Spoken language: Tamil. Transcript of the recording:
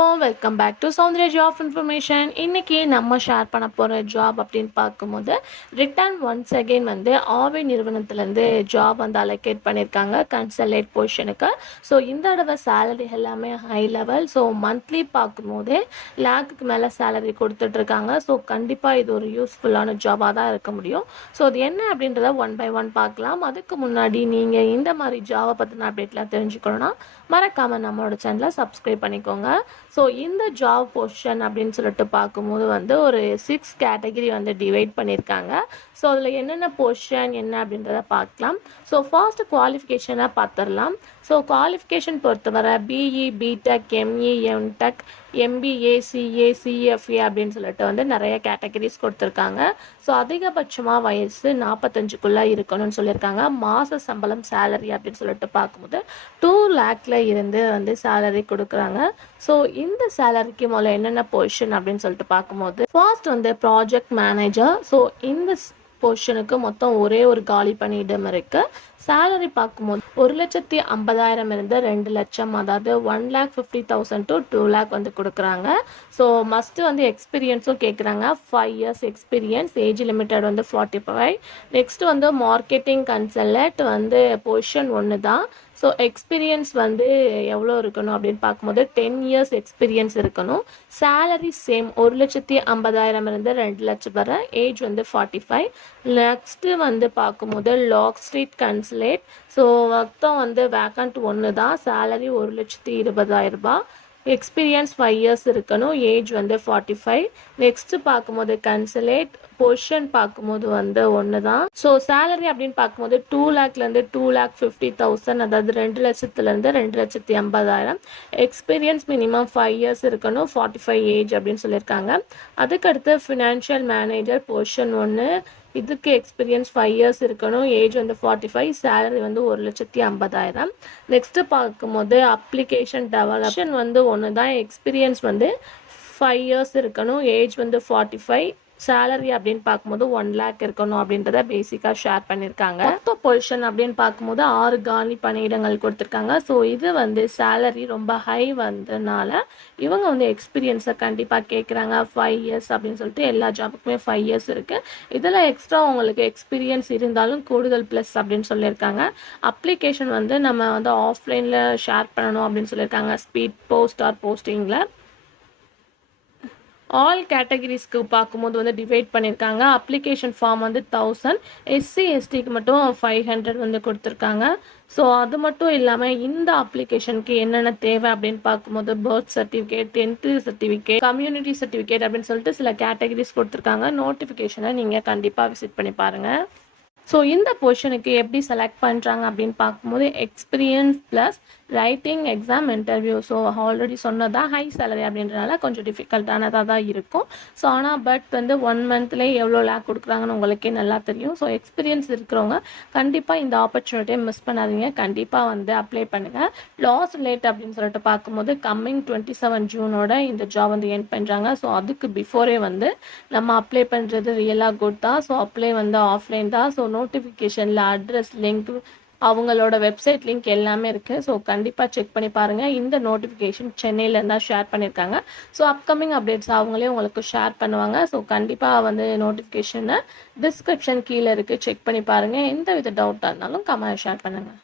வணக்கம் welcome back to Soundarya job information இன்னைக்கு நம்ம ஷேர் பண்ண போகிற ஜாப் அப்படின்னு பார்க்கும்போது ரிட்டர்ன் ஒன்ஸ் அகெயின் வந்து ஆவே நிறுவனத்துலேருந்து ஜாப் வந்து அலோகேட் பண்ணியிருக்காங்க. கன்சல்டேட் பொசிஷனுக்கு ஸோ இந்த தடவை சேலரி எல்லாமே ஹை லெவல் ஸோ மந்த்லி பார்க்கும்போதே லேக்குக்கு மேலே சேலரி கொடுத்துட்ருக்காங்க. ஸோ கண்டிப்பாக இது ஒரு யூஸ்ஃபுல்லான ஜாபாக தான் இருக்க முடியும். ஸோ அது என்ன அப்படின்றத ஒன் பை ஒன் பார்க்கலாம். அதுக்கு முன்னாடி நீங்கள் இந்த மாதிரி ஜாபை பற்றின அப்டேட்லாம் தெரிஞ்சுக்கணும்னா மறக்காமல் நம்மளோட சேனலை சப்ஸ்கிரைப் பண்ணிக்கோங்க. ஸோ இந்த ஜாப் பொசிஷன் அப்படின்னு சொல்லிட்டு பார்க்கும்போது வந்து ஒரு சிக்ஸ் கேட்டகரி வந்து டிவைட் பண்ணியிருக்காங்க. ஸோ அதில் என்னென்ன பொசிஷன் என்ன அப்படின்றத பார்க்கலாம். ஸோ ஃபர்ஸ்ட் குவாலிஃபிகேஷனாக பார்த்துடலாம். ஸோ குவாலிஃபிகேஷன் பொறுத்தவரை BE BTech ME MTech MBA CA CFA அப்படின்னு சொல்லிட்டு வந்து நிறைய கேட்டகரிஸ் கொடுத்துருக்காங்க. ஸோ அதிகபட்சமாக வயசு நாற்பத்தஞ்சுக்குள்ளே இருக்கணும்னு சொல்லியிருக்காங்க. மாத சம்பளம் சேலரி அப்படின்னு சொல்லிட்டு பார்க்கும்போது டூ லேக்கில் இருந்து வந்து சேலரி கொடுக்குறாங்க. ஸோ இந்த சேலரிக்கு முதல்ல என்னென்ன பொசிஷன் அப்படின்னு சொல்லிட்டு பார்க்கும்போது ஃபர்ஸ்ட் வந்து ப்ராஜெக்ட் மேனேஜர் ஸோ இந்த பொசிஷனுக்கு மொத்தம் ஒரே ஒரு காலி பணியிடம் இருக்கு. சேலரி பார்க்கும்போது ஒரு லட்சத்தி ஐம்பதாயிரம் இருந்து ரெண்டு லட்சம் அதாவது one lakh fifty thousand to two lakh வந்து கொடுக்குறாங்க. ஸோ மஸ்ட்டு வந்து எக்ஸ்பீரியன்ஸும் கேட்குறாங்க five years experience age limited வந்து ஃபார்ட்டி ஃபைவ் நெக்ஸ்ட் வந்து மார்க்கெட்டிங் கன்சல்ட் வந்து பொசிஷன் ஒன்று தான் ஸோ எக்ஸ்பீரியன்ஸ் வந்து எவ்வளோ இருக்கணும் அப்படின்னு பார்க்கும்போது டென் இயர்ஸ் எக்ஸ்பீரியன்ஸ் இருக்கணும். சேலரி சேம் ஒரு லட்சத்தி ஐம்பதாயிரம் இருந்து ரெண்டு லட்சம் வர ஏஜ் வந்து ஃபார்ட்டி ஃபைவ் நெக்ஸ்ட்டு வந்து பார்க்கும்போது லாக் ஸ்ட்ரீட் கன்சுலேட் ஸோ மொத்தம் வந்து வேக்கண்ட் ஒன்று தான் சேலரி ஒரு லட்சத்தி இருபதாயிரம் ரூபாய். எக்ஸ்பீரியன்ஸ் ஃபைவ் இயர்ஸ் இருக்கணும். ஏஜ் வந்து ஃபார்ட்டி ஃபைவ் நெக்ஸ்ட் பார்க்கும்போது கன்சலேட் பொசிஷன் பார்க்கும்போது வந்து ஒன்று தான் ஸோ சேலரி அப்படின்னு பார்க்கும்போது டூ லேக்லேருந்து டூ லேக் ஃபிஃப்டி தௌசண்ட் அதாவது ரெண்டு லட்சத்துலேருந்து ரெண்டு லட்சத்தி ஐம்பதாயிரம். எக்ஸ்பீரியன்ஸ் மினிமம் ஃபைவ் இயர்ஸ் இருக்கணும். ஃபார்ட்டி ஃபைவ் ஏஜ் அப்படின்னு சொல்லியிருக்காங்க. அதுக்கடுத்து ஃபினான்ஷியல் மேனேஜர் பொசிஷன் ஒன்று இதுக்கு எக்ஸ்பீரியன்ஸ் ஃபைவ் இயர்ஸ் இருக்கணும். ஏஜ் வந்து ஃபார்ட்டி ஃபைவ் சேலரி வந்து ஒரு லட்சத்தி ஐம்பதாயிரம். நெக்ஸ்ட்டு பார்க்கும்போது அப்ளிகேஷன் டெவலப்ஷன் வந்து ஒன்று தான் எக்ஸ்பீரியன்ஸ் வந்து ஃபைவ் இயர்ஸ் இருக்கணும். ஏஜ் வந்து ஃபார்ட்டி ஃபைவ் சேலரி அப்படின்னு பார்க்கும்போது ஒன் லேக் இருக்கணும் அப்படின்றத பேசிக்காக ஷேர் பண்ணியிருக்காங்க மொத்த பொசிஷன் அப்படின்னு பார்க்கும்போது ஆறு காலி பணியிடங்கள் கொடுத்துருக்காங்க. ஸோ இது வந்து சேலரி ரொம்ப ஹை வந்ததுனால இவங்க வந்து எக்ஸ்பீரியன்ஸை கண்டிப்பாக கேட்குறாங்க ஃபைவ் இயர்ஸ் அப்படின்னு சொல்லிட்டு எல்லா ஜாபுக்குமே ஃபைவ் இயர்ஸ் இருக்குது இதில் எக்ஸ்ட்ரா உங்களுக்கு எக்ஸ்பீரியன்ஸ் இருந்தாலும் கூடுதல் ப்ளஸ் அப்படின்னு சொல்லியிருக்காங்க அப்ளிகேஷன் வந்து நம்ம வந்து ஆஃப்லைனில் ஷேர் பண்ணணும் அப்படின்னு சொல்லியிருக்காங்க ஸ்பீட் போஸ்ட் ஆர் போஸ்டிங்கில் ஆல் கேட்டகரிஸ்க்கு பார்க்கும்போது வந்து டிவைட் பண்ணியிருக்காங்க. அப்ளிகேஷன் ஃபார்ம் வந்து தௌசண்ட் எஸ்சி எஸ்டிக்கு மட்டும் ஃபைவ் ஹண்ட்ரட் வந்து கொடுத்துருக்காங்க. ஸோ அது மட்டும் இல்லாமல் இந்த அப்ளிகேஷனுக்கு என்னென்ன தேவை அப்படின்னு பார்க்கும்போது birth certificate tenth certificate community certificate அப்படின்னு சொல்லிட்டு சில கேட்டகரிஸ் கொடுத்துருக்காங்க. நோட்டிஃபிகேஷனை நீங்கள் கண்டிப்பாக விசிட் பண்ணி பாருங்கள் ஸோ இந்த பொசிஷனுக்கு எப்படி செலக்ட் பண்ணுறாங்க அப்படின்னு பார்க்கும்போது experience plus writing exam interview so already சொன்னதான் ஹை சேலரி அப்படின்றனால கொஞ்சம் டிஃபிகல்ட்டானதாக தான் இருக்கும். ஸோ ஆனால் பட் வந்து ஒன் மந்த்லேயே எவ்வளோ லேக் கொடுக்குறாங்கன்னு உங்களுக்கே நல்லா தெரியும். ஸோ எக்ஸ்பீரியன்ஸ் இருக்கிறவங்க கண்டிப்பாக இந்த ஆப்பர்ச்சுனிட்டியை மிஸ் பண்ணாதீங்க. கண்டிப்பாக வந்து அப்ளை பண்ணுங்கள் லாஸ் லேட் அப்படின்னு சொல்லிட்டு பார்க்கும்போது கம்மிங் டுவெண்ட்டி செவன் ஜூனோட இந்த ஜாப் வந்து என் பண்ணுறாங்க ஸோ அதுக்கு பிஃபோரே வந்து நம்ம அப்ளை பண்ணுறது ரியலாக குட் தான். ஸோ அப்ளை வந்து ஆஃப்லைன் தான். ஸோ நோட்டிஃபிகேஷனில் அட்ரஸ் லிங்க் அவங்களோட வெப்சைட் லிங்க் எல்லாமே இருக்குது ஸோ கண்டிப்பாக செக் பண்ணி பாருங்கள் இந்த நோட்டிஃபிகேஷன் சென்னையிலேருந்து தான் ஷேர் பண்ணியிருக்காங்க ஸோ அப்கமிங் அப்டேட்ஸ் அவங்களே உங்களுக்கு ஷேர் பண்ணுவாங்க. ஸோ கண்டிப்பாக வந்து நோட்டிஃபிகேஷனை டிஸ்கிரிப்ஷன் கீழே இருக்குது செக் பண்ணி பாருங்கள் எந்த வித டவுட்டாக இருந்தாலும் கமெண்ட் ஷேர் பண்ணுங்கள்